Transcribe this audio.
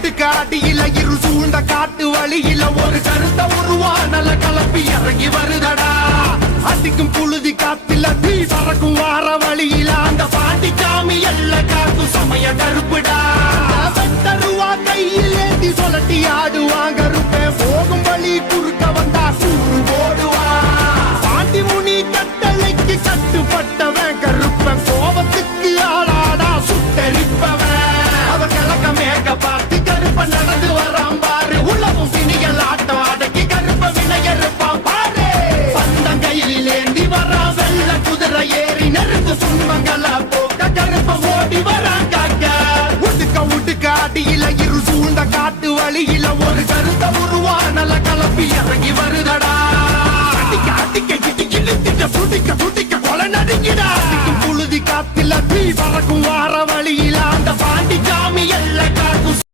உடுக்க அடியில இரு சூழ்ந்த காட்டு வழியில ஒரு கருத்த உருவானல கலப்பி இறங்கி வருதடா அடிக்கும் புழுதி காத்தில தீ பறக்கும் வார வழியில அந்த பாண்டி சாமி எல்ல காத்து சமய கருப்புடா வெட்டருவா கையில் ஏந்தி சொல்லட்டி ஆடுவாங்க இருப்பே போகும் வழி குறுக்க வந்தா சூடு போடுவா பாண்டி முனி கட்டளைக்கு கட்டுப்பட்டவன் கருப்பன் கோபத்துக்கு ஆளாடா சுட்டரிப்பவன் அவன் கிழக்க மேக பார்த்து கருப்ப நடந்து வரான் பாரு உலகம் பிணிகள் ஆட்டம் அடக்கி கருப்ப வினையறுப்பான் பாரு பந்தம் கையில் ஏந்தி வரா வெள்ள குதிரை ஏறி நெருங்கு துன்பங்கள போக்க கருப்ப ஓடி வரான் காக்க உடுக்க அடியில இரு சூழ்ந்த காட்டு வழியில ஒரு கருத்த உருவானல கலப்பி இறங்கி வருதடா அடிக்க இழுத்திட்ட துடிக்க கொலை நடுங்கிடா புழுதி காத்தில தீ பறக்கும் வார